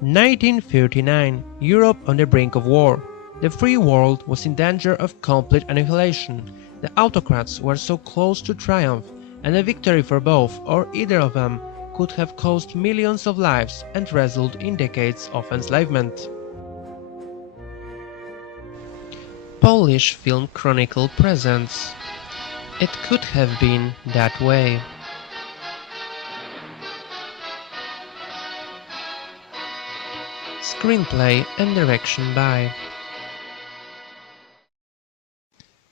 1939. Europe on the brink of war. The free world was in danger of complete annihilation. The autocrats were so close to triumph, and a victory for both or either of them could have cost millions of lives and resulted in decades of enslavement. Polish Film Chronicle presents It Could Have Been That Way. Screenplay and direction by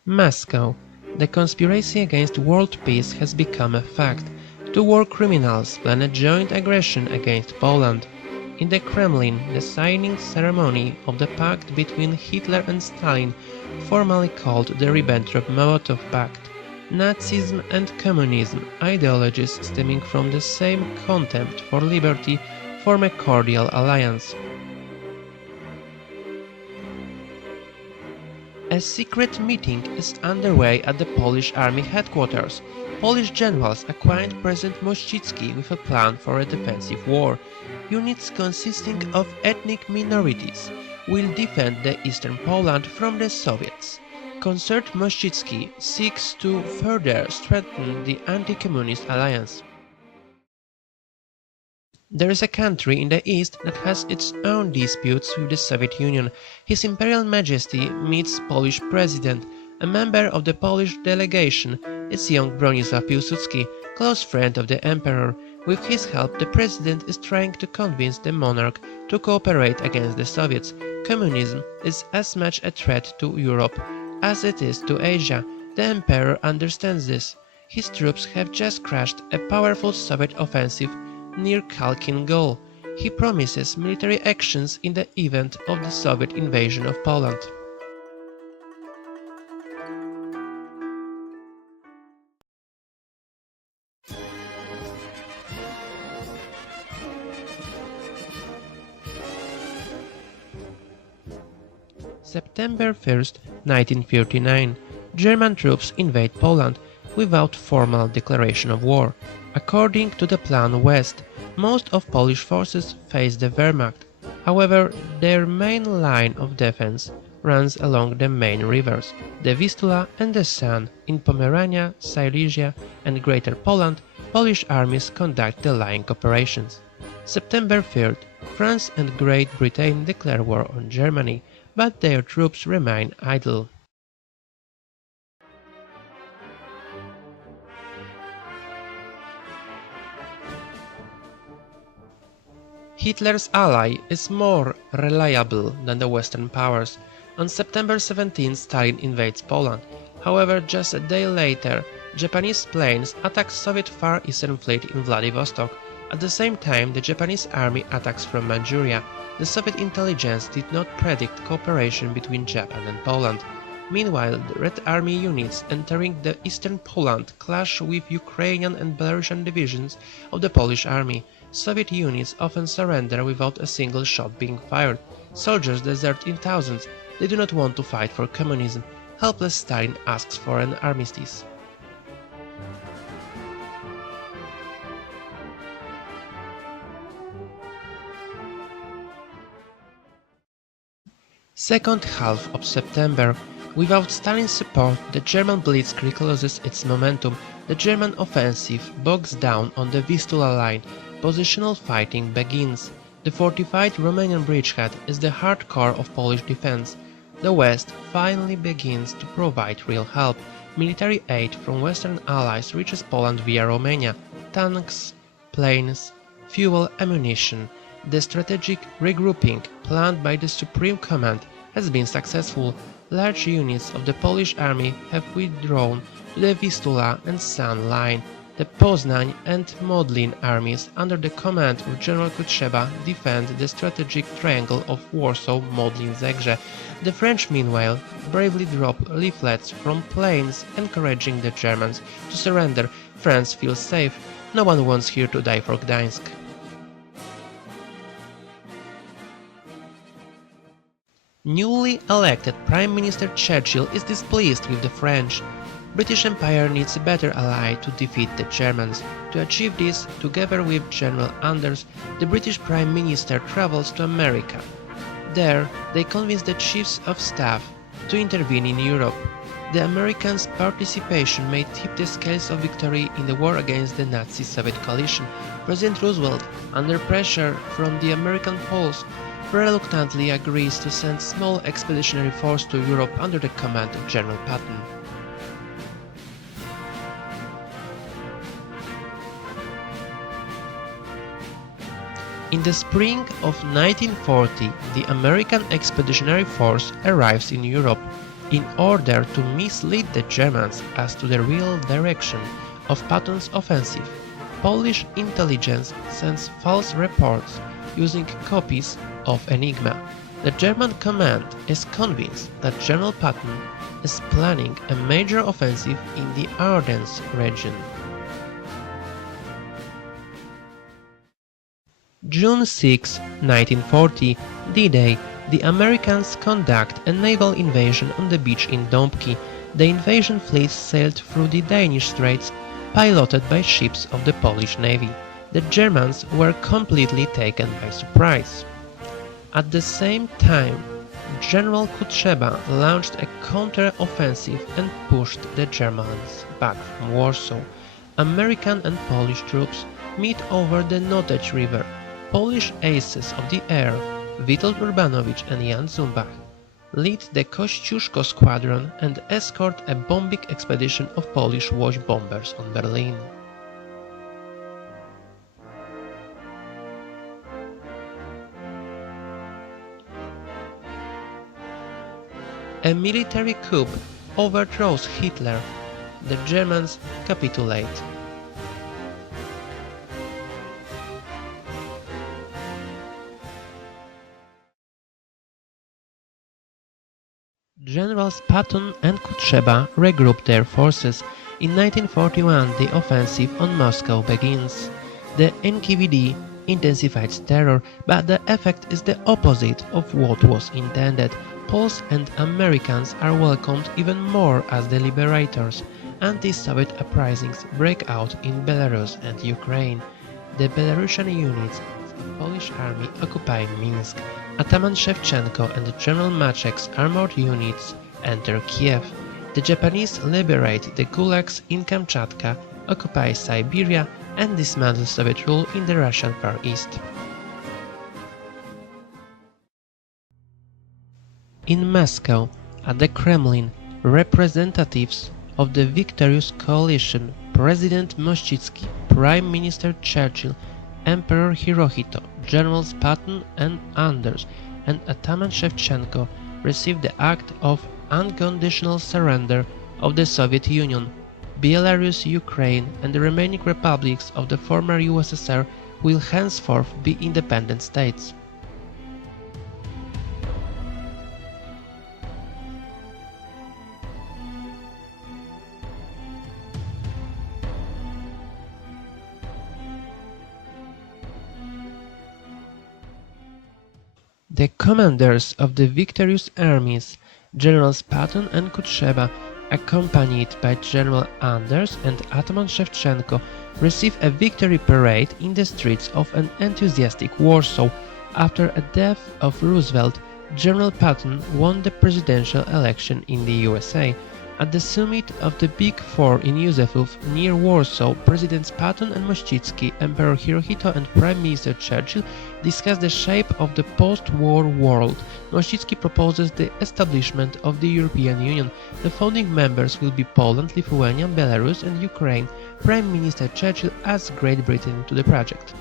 Moscow. The conspiracy against world peace has become a fact. Two war criminals plan a joint aggression against Poland. In the Kremlin, the signing ceremony of the pact between Hitler and Stalin, formally called the Ribbentrop-Molotov Pact. Nazism and communism, ideologies stemming from the same contempt for liberty, form a cordial alliance. A secret meeting is underway at the Polish Army headquarters. Polish generals acquaint President Mościcki with a plan for a defensive war. Units consisting of ethnic minorities will defend the eastern Poland from the Soviets. Concerned Mościcki seeks to further strengthen the anti-communist alliance. There is a country in the east that has its own disputes with the Soviet Union. His Imperial Majesty meets Polish President. A member of the Polish delegation is young Bronisław Piłsudski, close friend of the Emperor. With his help, the President is trying to convince the monarch to cooperate against the Soviets. Communism is as much a threat to Europe as it is to Asia. The Emperor understands this. His troops have just crushed a powerful Soviet offensive near Khalkhin Gol. He promises military actions in the event of the Soviet invasion of Poland. September 1st, 1939. German troops invade Poland without formal declaration of war. According to the Plan West, most of Polish forces face the Wehrmacht. However, their main line of defense runs along the main rivers, the Vistula and the San. In Pomerania, Silesia and Greater Poland, Polish armies conduct the lying operations. September 3rd, France and Great Britain declare war on Germany, but their troops remain idle. Hitler's ally is more reliable than the Western powers. On September 17, Stalin invades Poland. However, just a day later, Japanese planes attack Soviet Far Eastern Fleet in Vladivostok. At the same time, the Japanese army attacks from Manchuria. The Soviet intelligence did not predict cooperation between Japan and Poland. Meanwhile, the Red Army units entering the eastern Poland clash with Ukrainian and Belarusian divisions of the Polish army. Soviet units often surrender without a single shot being fired. Soldiers desert in thousands. They do not want to fight for communism. Helpless Stalin asks for an armistice. Second half of September. Without Stalin's support, the German blitzkrieg loses its momentum. The German offensive bogs down on the Vistula line. Positional fighting begins. The fortified Romanian bridgehead is the hard core of Polish defense. The West finally begins to provide real help. Military aid from Western allies reaches Poland via Romania. Tanks, planes, fuel, ammunition. The strategic regrouping planned by the Supreme Command has been successful. Large units of the Polish army have withdrawn to the Vistula and San line. The Poznań and Modlin armies under the command of General Kutrzeba defend the strategic triangle of Warsaw, Modlin, Zegrze. The French meanwhile bravely drop leaflets from planes encouraging the Germans to surrender. France feels safe. No one wants here to die for Gdańsk. Newly elected Prime Minister Churchill is displeased with the French. British Empire needs a better ally to defeat the Germans. To achieve this, together with General Anders, the British Prime Minister travels to America. There, they convince the chiefs of staff to intervene in Europe. The Americans' participation may tip the scales of victory in the war against the Nazi-Soviet coalition. President Roosevelt, under pressure from the American Poles, reluctantly agrees to send small expeditionary force to Europe under the command of General Patton. In the spring of 1940, the American Expeditionary Force arrives in Europe in order to mislead the Germans as to the real direction of Patton's offensive. Polish intelligence sends false reports using copies of Enigma. The German command is convinced that General Patton is planning a major offensive in the Ardennes region. June 6, 1940, D-Day, the Americans conduct a naval invasion on the beach in Dąbki. The invasion fleet sailed through the Danish Straits, piloted by ships of the Polish Navy. The Germans were completely taken by surprise. At the same time, General Kutrzeba launched a counter-offensive and pushed the Germans back from Warsaw. American and Polish troops meet over the Noteć River. Polish aces of the air, Witold Urbanowicz and Jan Zumbach, lead the Kościuszko squadron and escort a bombing expedition of Polish wash bombers on Berlin. A military coup overthrows Hitler. The Germans capitulate. Generals Patton and Kutrzeba regroup their forces. In 1941, the offensive on Moscow begins. The NKVD intensifies terror, but the effect is the opposite of what was intended. Poles and Americans are welcomed even more as the liberators. Anti-Soviet uprisings break out in Belarus and Ukraine. The Belarusian units of the Polish army occupy Minsk. Ataman Shevchenko and General Maciek's armored units enter Kiev. The Japanese liberate the gulags in Kamchatka, occupy Siberia, and dismantle Soviet rule in the Russian Far East. In Moscow, at the Kremlin, representatives of the victorious coalition, President Mościcki, Prime Minister Churchill, Emperor Hirohito, Generals Patton and Anders, and Ataman Shevchenko received the act of unconditional surrender of the Soviet Union. Belarus, Ukraine, and the remaining republics of the former USSR will henceforth be independent states. The commanders of the victorious armies, Generals Patton and Kutrzeba, accompanied by General Anders and Ataman Shevchenko, receive a victory parade in the streets of an enthusiastic Warsaw. After the death of Roosevelt, General Patton won the presidential election in the USA. At the summit of the Big Four in Józefów near Warsaw, Presidents Patton and Mościcki, Emperor Hirohito and Prime Minister Churchill discuss the shape of the post-war world. Mościcki proposes the establishment of the European Union. The founding members will be Poland, Lithuania, Belarus and Ukraine. Prime Minister Churchill adds Great Britain to the project.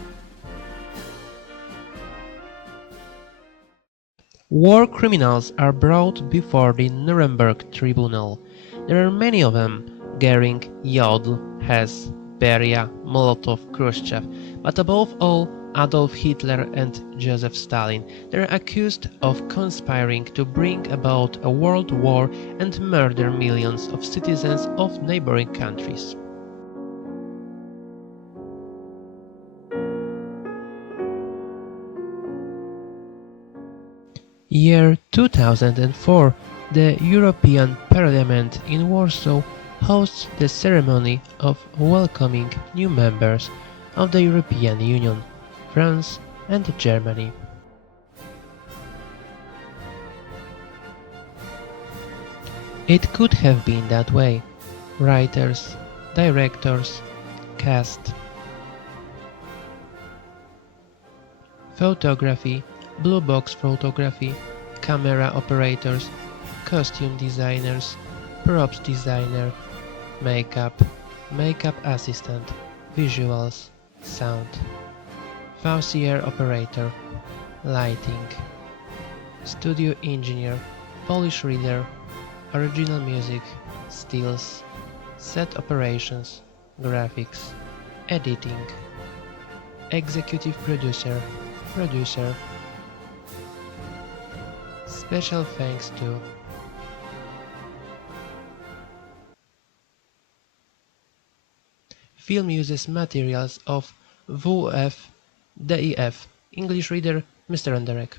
War criminals are brought before the Nuremberg Tribunal. There are many of them: Goering, Jodl, Hess, Beria, Molotov, Khrushchev, but above all Adolf Hitler and Joseph Stalin. They are accused of conspiring to bring about a world war and murder millions of citizens of neighboring countries. Year 2004, the European Parliament in Warsaw hosts the ceremony of welcoming new members of the European Union, France and Germany. It could have been that way. Writers, directors, cast. Photography, blue box photography, camera operators, costume designers, props designer, makeup, makeup assistant, visuals, sound, VCR operator, lighting, studio engineer, polish reader, original music, stills, set operations, graphics, editing, executive producer, producer. Special thanks to film uses materials of WF, DEF, English reader Mr. Underek.